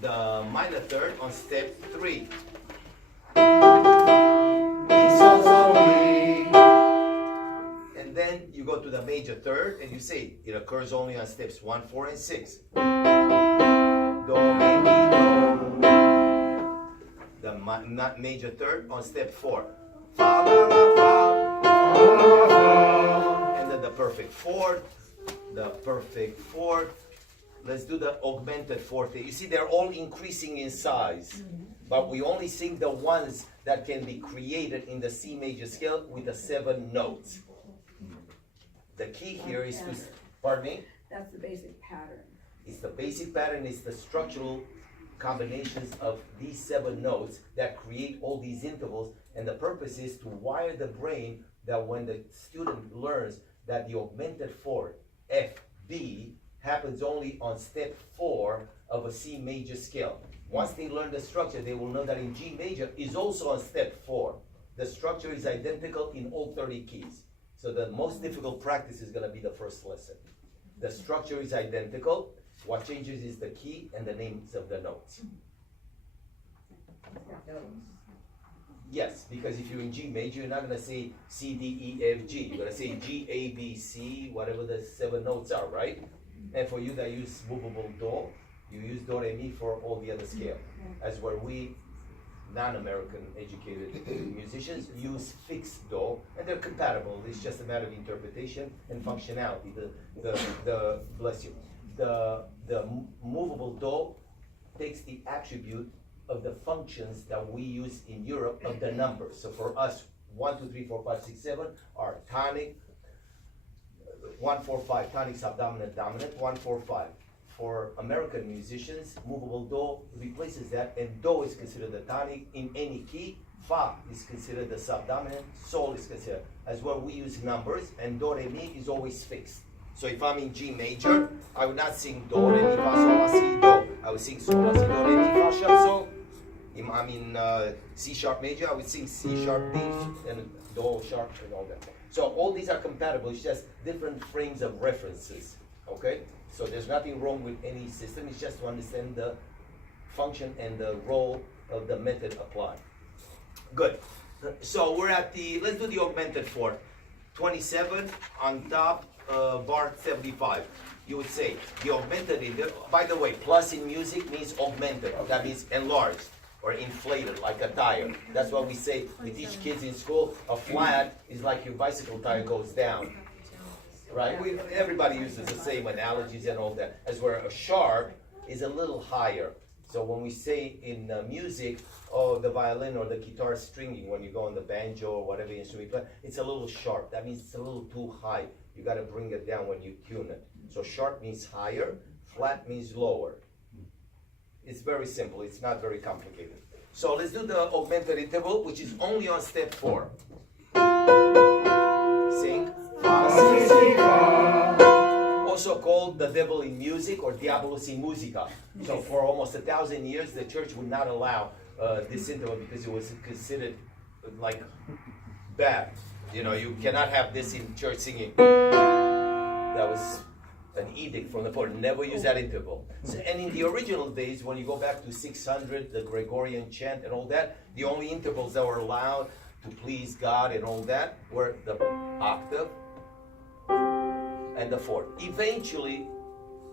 the minor third on step 3. And then you go to the major third and you say it occurs only on steps 1, 4, and 6. Do, re, mi, do. The major third on step 4. Fa, la, la, fa. And then the perfect fourth. The perfect fourth. Let's do the augmented fourth. You see, they're all increasing in size, but we only sing the ones that can be created in the C major scale with the 7 notes. The key here is to, pardon me? That's the basic pattern. It's the basic pattern, it's the structural combinations of these 7 notes that create all these intervals, and the purpose is to wire the brain that when the student learns that the augmented fourth, F, B, happens only on step 4 of a C major scale. Once they learn the structure, they will know that in G major is also on step 4. The structure is identical in all 30 keys. So the most difficult practice is going to be the first lesson. The structure is identical. What changes is the key and the names of the notes. Yes, because if you're in G major, you're not going to say C, D, E, F, G. You're going to say G, A, B, C, whatever the 7 notes are, right? And for you that use movable do, you use do, re, mi for all the other scale. As where we, non-American educated musicians, use fixed do, and they're compatible. It's just a matter of interpretation and functionality. Bless you. The movable do takes the attribute of the functions that we use in Europe of the numbers. So for us, 1, 2, 3, 4, 5, 6, 7 are tonic. 1, 4, 5, tonic, subdominant, dominant, 1, 4, 5. For American musicians, movable do replaces that, and do is considered the tonic in any key, fa is considered the subdominant, sol is considered, as well we use numbers, and do, re, mi is always fixed. So if I'm in G major, I would not sing do, re, mi, fa, sol, la, si, do. I would sing sol, la, si, do, re, mi, fa, sharp, sol. If I'm in C sharp major, I would sing C sharp, D, and do sharp, and all that. So all these are compatible, it's just different frames of references, okay? So there's nothing wrong with any system, it's just to understand the function and the role of the method applied. Good. So we're at let's do the augmented fourth. 27 on top, bar 75. You would say the augmented, by the way, plus in music means augmented, that means enlarged or inflated, like a tire. That's what we say, we teach kids in school, a flat is like your bicycle tire goes down. Right? Everybody uses the same analogies and all that, as where a sharp is a little higher. So when we say in music, oh, the violin or the guitar stringing, when you go on the banjo or whatever instrument you play, it's a little sharp. That means it's a little too high. You got to bring it down when you tune it. So sharp means higher, flat means lower. It's very simple. It's not very complicated. So let's do the augmented interval, which is only on step 4. Sing. Also called the devil in music or diabolus in musica. So for almost 1,000 years, the church would not allow this interval because it was considered like bad. You know, you cannot have this in church singing. That was an edict from the Pope. Never use that interval. So, and in the original days, when you go back to 600, the Gregorian chant and all that, the only intervals that were allowed to please God and all that were the octave and the fourth. Eventually,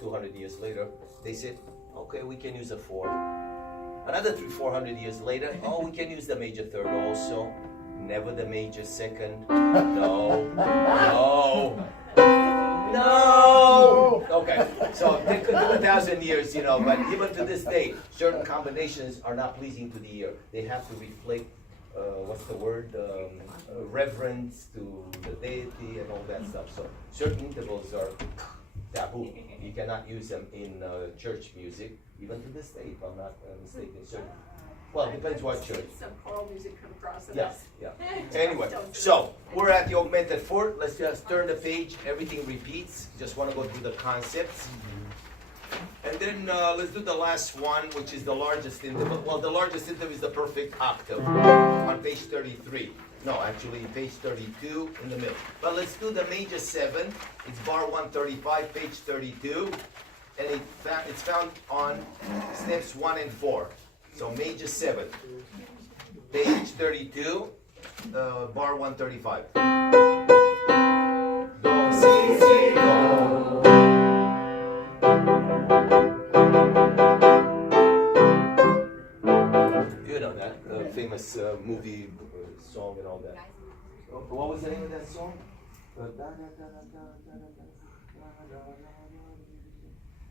200 years later, they said, okay, we can use a fourth. Another 400 years later, oh, we can use the major third also. Never the major second. No. Okay, so it could do 1,000 years, you know, but even to this day, certain combinations are not pleasing to the ear. They have to reflect, what's the word, reverence to the deity and all that stuff. So certain intervals are taboo. You cannot use them in church music, even to this day, if I'm not mistaken. Well, it depends what church. Some choral music come across. Yes, yeah. Anyway, so we're at the augmented fourth. Let's just turn the page. Everything repeats. Just want to go through the concepts. And then let's do the last one, which is the largest interval. Well, the largest interval is the perfect octave on page 33. No, actually, page 32 in the middle. But let's do the major 7. It's bar 135, page 32. and it's found on steps 1 and 4. So major 7, page 32, bar 135. Do, si, si, do. You know that famous movie song and all that. What was the name of that song?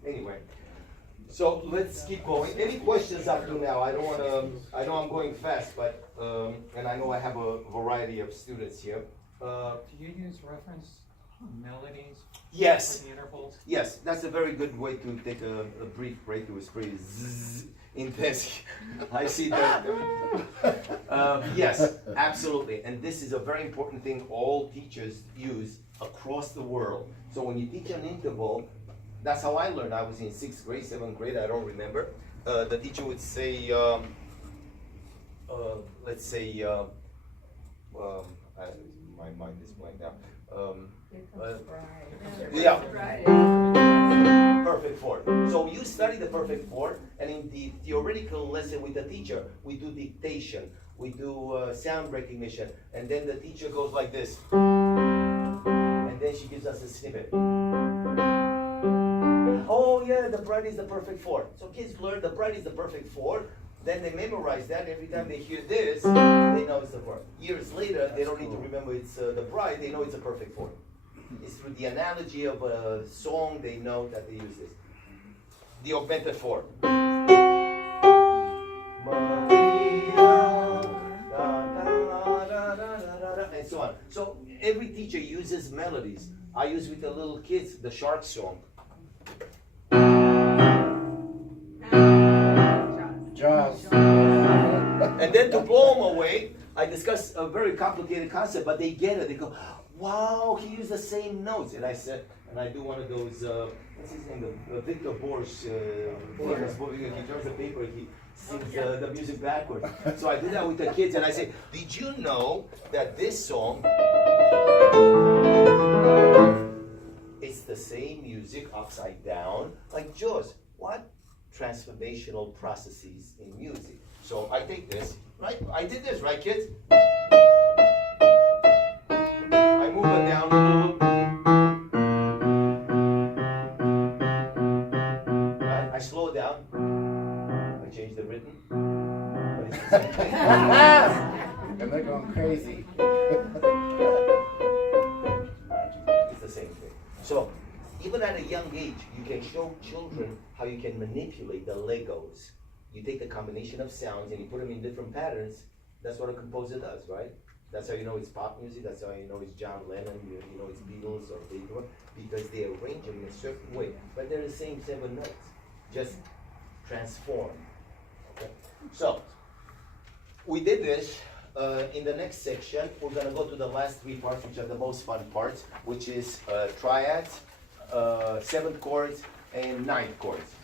Anyway, so let's keep going. Any questions up to now? I don't want to. I know I'm going fast, but and I know I have a variety of students here. Do you use reference melodies? Yes. For the intervals? Yes, that's a very good way to take a brief break. It was pretty intense. I see that. Yes, absolutely. And this is a very important thing all teachers use across the world. So when you teach an interval, that's how I learned. I was in 6th grade, 7th grade, I don't remember. The teacher would say, let's say, my mind is blank now. Yeah. Perfect fourth. So you study the perfect fourth, and in the theoretical lesson with the teacher, we do dictation, we do sound recognition, and then the teacher goes like this, and then she gives us a snippet. Oh yeah, the bright is the perfect fourth. So kids learn the bright is the perfect fourth, then they memorize that. Every time they hear this, they know it's the fourth. Years later, they don't need to remember it's the bright, they know it's a perfect fourth. It's through the analogy of a song they know that they use this. The augmented fourth. And so on. So every teacher uses melodies. I use with the little kids the shark song. Jaws. And then to blow them away, I discuss a very complicated concept, but they get it. They go, wow, he used the same notes. And I said, and I do one of those, what's his name, Victor Borsch, famous movie. He turns the paper, he sings the music backwards. So I do that with the kids, and I say, did you know that this song, it's the same music upside down like Jaws? What? Transformational processes in music. So I take this, right? I did this, right, kids? I move it down a little. Right? I slow it down. I change the rhythm. But it's the same thing. And they're going crazy. It's the same thing. So even at a young age, you can show children how you can manipulate the Legos. You take the combination of sounds and you put them in different patterns. That's what a composer does, right? That's how you know it's pop music. That's how you know it's John Lennon. You know it's Beatles or Beethoven, because they arrange them in a certain way. But they're the same 7 notes, just transformed. Okay? So we did this. In the next section, we're going to go to the last 3 parts, which are the most fun parts, which is triads, 7th chords, and 9th chords.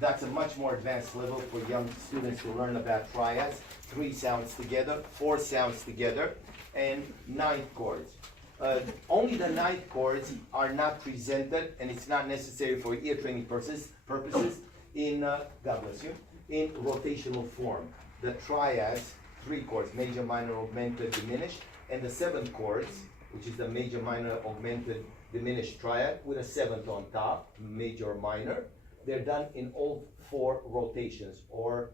That's a much more advanced level for young students to learn about triads. 3 sounds together, 4 sounds together, and 9th chords. Only the 9th chords are not presented, and it's not necessary for ear training purposes in, God bless you, in rotational form. The triads, 3 chords, major, minor, augmented, diminished, and the 7th chords, which is the major, minor, augmented, diminished triad with a 7th on top, major, minor. They're done in all 4 rotations, or,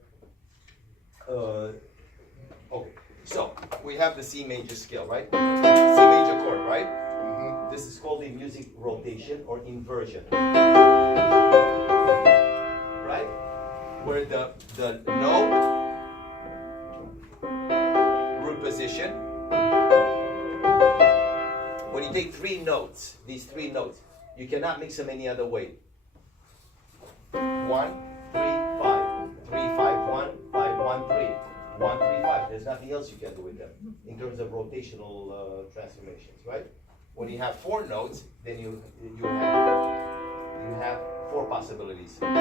okay. So, we have the C major scale, right? C major chord, right? Mm-hmm. This is called the music rotation or inversion. Right? Where the note, root position. When you take 3 notes, these 3 notes, you cannot mix them any other way. 1, 3, 5, 3, 5, 1, 5, 1, 3, 1, 3, 5. There's nothing else you can do with them in terms of rotational transformations, right? When you have 4 notes, then you have 4 possibilities, and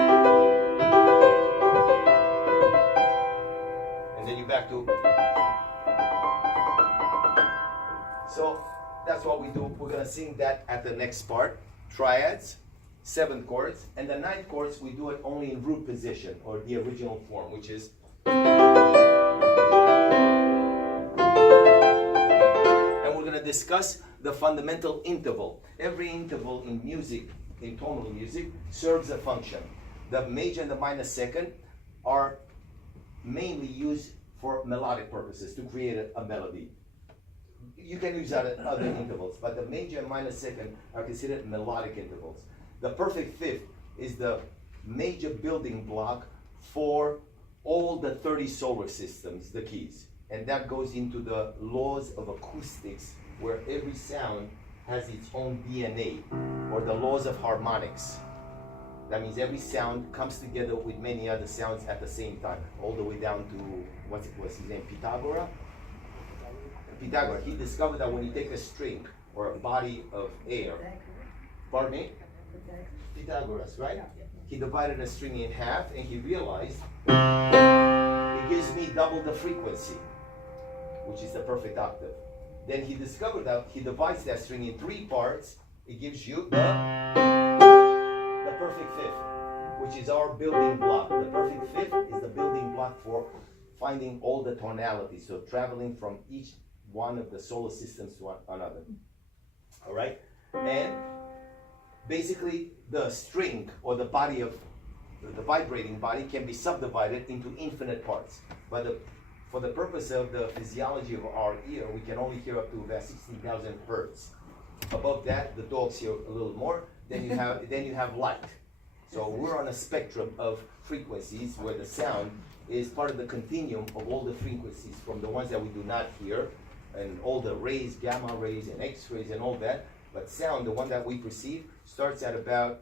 then you back to. So that's what we do. We're gonna sing that at the next part. Triads, 7 chords, and the 9th chords we do it only in root position, or the original form, which is. And we're gonna discuss the fundamental interval. Every interval in music, in tonal music, serves a function. The major and the minor second are mainly used for melodic purposes, to create a melody. You can use that at other intervals, but the major and minor second are considered melodic intervals. The perfect fifth is the major building block for all the 30 solar systems, the keys. And that goes into the laws of acoustics, where every sound has its own DNA, or the laws of harmonics. That means every sound comes together with many other sounds at the same time, all the way down to, what's his name, Pythagoras? Pythagoras, he discovered that when you take a string or a body of air, pardon me? Pythagoras, right? He divided a string in half and he realized it gives me double the frequency, which is the perfect octave. Then he discovered that he divides that string in 3 parts, it gives you the perfect fifth, which is our building block. The perfect fifth is the building block for finding all the tonalities, so traveling from each one of the solar systems to another. All right? And basically the string, or the body of the vibrating body, can be subdivided into infinite parts. But for the purpose of the physiology of our ear, we can only hear up to about 16,000 hertz. Above that, the dogs hear a little more. Then you have light. So we're on a spectrum of frequencies where the sound is part of the continuum of all the frequencies, from the ones that we do not hear, and all the rays, gamma rays, and X-rays, and all that. But sound, the one that we perceive, starts at about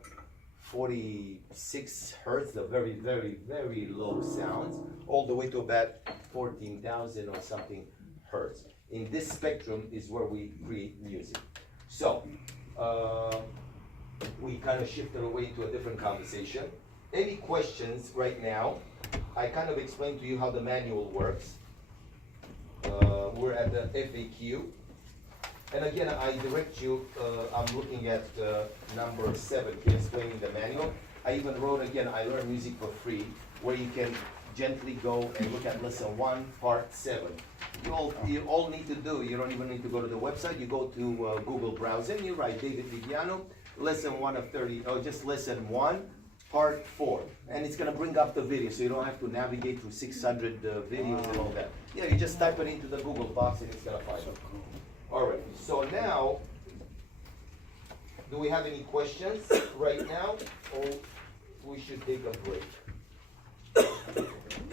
46 hertz, the very, very, very low sounds, all the way to about 14,000 or something hertz. In this spectrum is where we create music. So, we kind of shifted away to a different conversation. Any questions right now? I kind of explained to you how the manual works. We're at the FAQ. And again, I direct you, I'm looking at number 7 here, explaining the manual. I even wrote, again, I Learn Music for Free, where you can gently go and look at lesson 1, part 7. You all need to do, you don't even need to go to the website, you go to Google browser and you write David Livianu, lesson 1 of 30, or just lesson 1, part 4. And it's gonna bring up the video, so you don't have to navigate through 600 videos and all that. Yeah, you just type it into the Google box and it's gonna find it. All right, so now, do we have any questions right now, or we should take a break?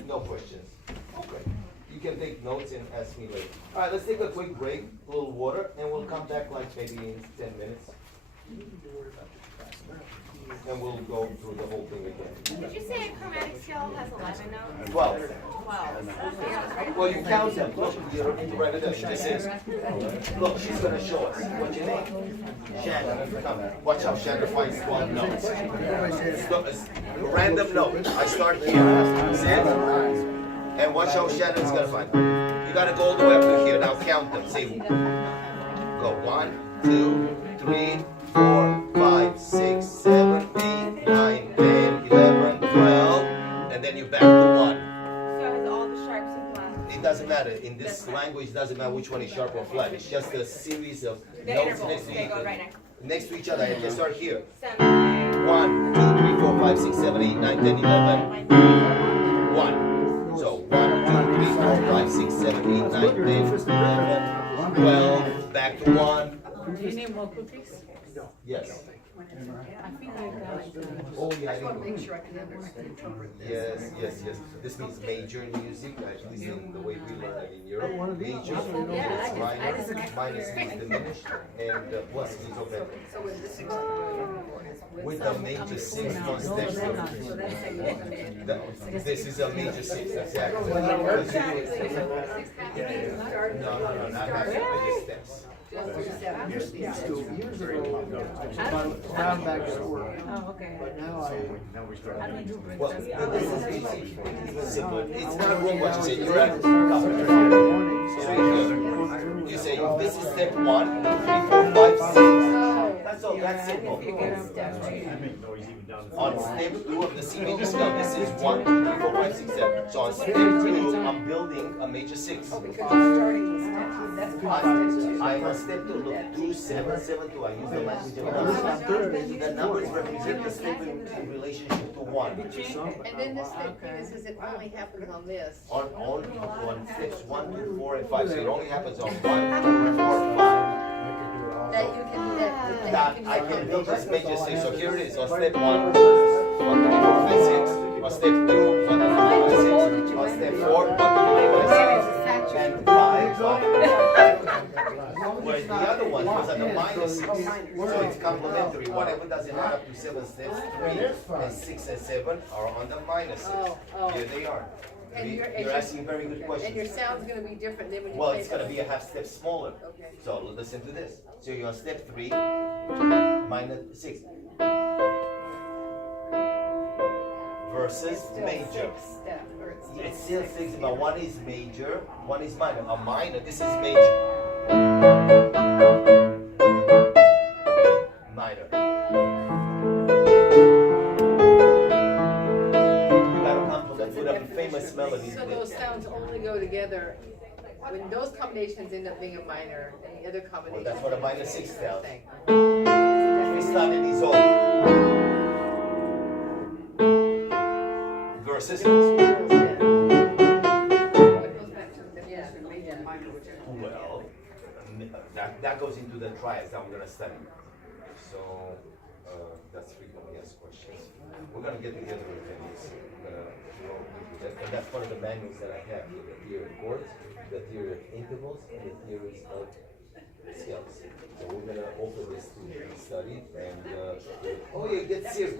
No questions. Okay. You can take notes and ask me later. All right, let's take a quick break, a little water, and we'll come back like maybe in 10 minutes. And we'll go through the whole thing again. Did you say a chromatic scale has 11 notes? 12. 12. Well, you count them. Look, you write it down. This is. Look, she's going to show us. What's your name? Shannon. Come. Watch how Shannon finds 12 notes. Look, random note. I start here. See it? And watch how Shannon's going to find it. You got to go all the way up to here. Now count them. See? Go. 1, 2, 3, 4, 5, 6, 7, 8, 9, 10, 11, 12, and then you're back to 1. So it's all the sharps and flats. It doesn't matter. In this language, it doesn't matter which one is sharp or flat. It's just a series of notes next to each other. Next to each other. And you start here. 1, 2, 3, 4, 5, 6, 7, 8, 9, 10, 11. 1. So 1, 2, 3, 4, 5, 6, 7, 8, 9, 10, 11, 12, back to 1. Do you need more cookies? Yes. I feel like Oh, yeah. I just want to make sure I can understand. Yes, yes, yes. This means major music, at least in the way we learn it in Europe. Major, minus means diminished, and plus means okay. So with this With the major 6 plus next to this is a major 6, exactly. No, not half, just steps. Years ago, round back to work, Oh, okay. but now How do you do break Well, down? this is easy, simple. It's not wrong what you say. You're at so you say this is step 1, 2, 3, 4, 5, 6. That's all. that's simple. I figured out that. On step 2 of the C major scale, this is 1, 2, 3, 4, 5, 6, 7. So on step 2, I'm building a major 6. Oh, because you're starting with step, that's good. I'm on step 2, look, 2, 7, 7, 2. I use the language of numbers. The numbers represent the step in relationship to 1. And then this thing, Peter says it only happens on this. On steps 1, 2, 4, and 5. So it only happens on 1, 2, 4, 5. That you can do that. That I can build this major 6. So here it is on step 1, 1, 2, 4, 5, 6. On step 2, 1, 2, 3, 4, 5, 6. On step 4, 1, 2, 3, 4, 5, 6. And 5. Whereas the other one was at the minus 6. So it's complementary. Whatever doesn't add up to 7 steps, 3 and 6 and 7 are on the minus 6. Here they are. And You're asking very good And your questions. sound's gonna be different than when you Well, play it's going to that. be a half step smaller. Okay. So listen to this. So you're on step 3, minus 6. Versus major. Step, or it's It's still 6, but one is major, one is minor. A minor, this is major. Minor. You gotta compliment with a famous melody. So those sounds only go together when those combinations end up being a minor and the other combination. Well, that's what a minor 6 tells. Thing. It's not any zone. Versus well, that goes into the triads that we're gonna study. So that's frequently asked questions. We're gonna get together with them. And that's part of the manuals that I have here: the theory of chords, the theory of intervals, and the theories of scales. So we're gonna offer this to be studied, and oh yeah, get serious. You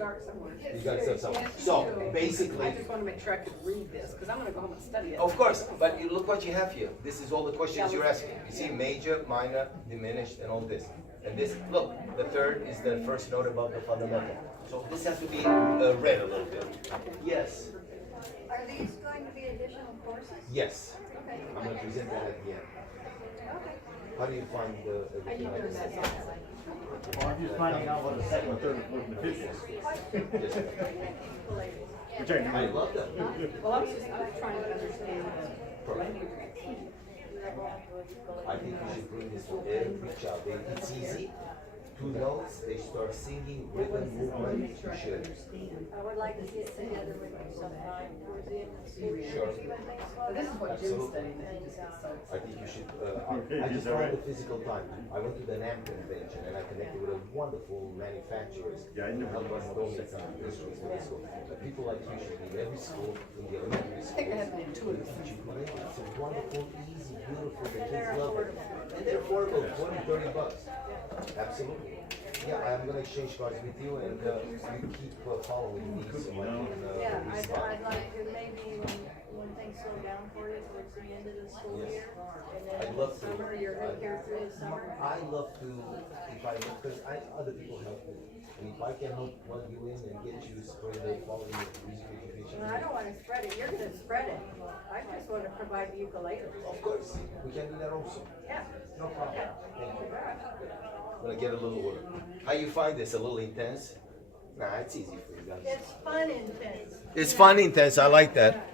gotta start somewhere. So basically. I just wanna make sure I can read this, because I'm gonna go home and study it. Of course, but you look what you have here. This is all the questions you're asking. You see major, minor, diminished, and all this. And this, look, the third is the first note above the fundamental. So this has to be read a little bit. Yes. Are these going to be additional courses? Yes. Okay. I'm going to present that at the end. Okay. How do you find everything like this? Well, I'm just finding out what the second and third and fourth and fifth is. Yes, ma'am. Which I I know. love that. Well, I was trying to understand. Perfect. I think you should bring this to every child. It's easy. 2 notes, they start singing, rhythm, movement, you should. I would like to get together with you sometime towards the end of the school year. Sure. See what things But this is what Jim Absolutely. studied, and he just got so. I think you should, I just found the physical time. I went to the NAM convention and I connected with a wonderful manufacturers. Yeah, I who never helped us know. donate some instruments to the school. But people like you should be in every school, in the elementary school. think I have an intuitive They teach you ukulele. It's a wonderful, easy, beautiful, the kids love it. And they're affordable, 20, 30 bucks. Absolutely. Yeah, I'm gonna exchange cards with you and you keep following me so I can Yeah, I'd respond. like to maybe when things slow down for you towards the end of the school Yes. year. And I'd then love to. summer, you're good here through the summer. I love to, if I, because other people help me. And if I can help plug you in and get you spread the quality of music education. Well, I don't wanna spread it, you're gonna spread it. I just wanna provide the ukulele. Of course, we can do that also. Yeah. No problem. Thank you. I'm gonna get a little order. How you find this? A little intense? Nah, it's easy for you guys. It's fun intense. It's fun intense. I like that.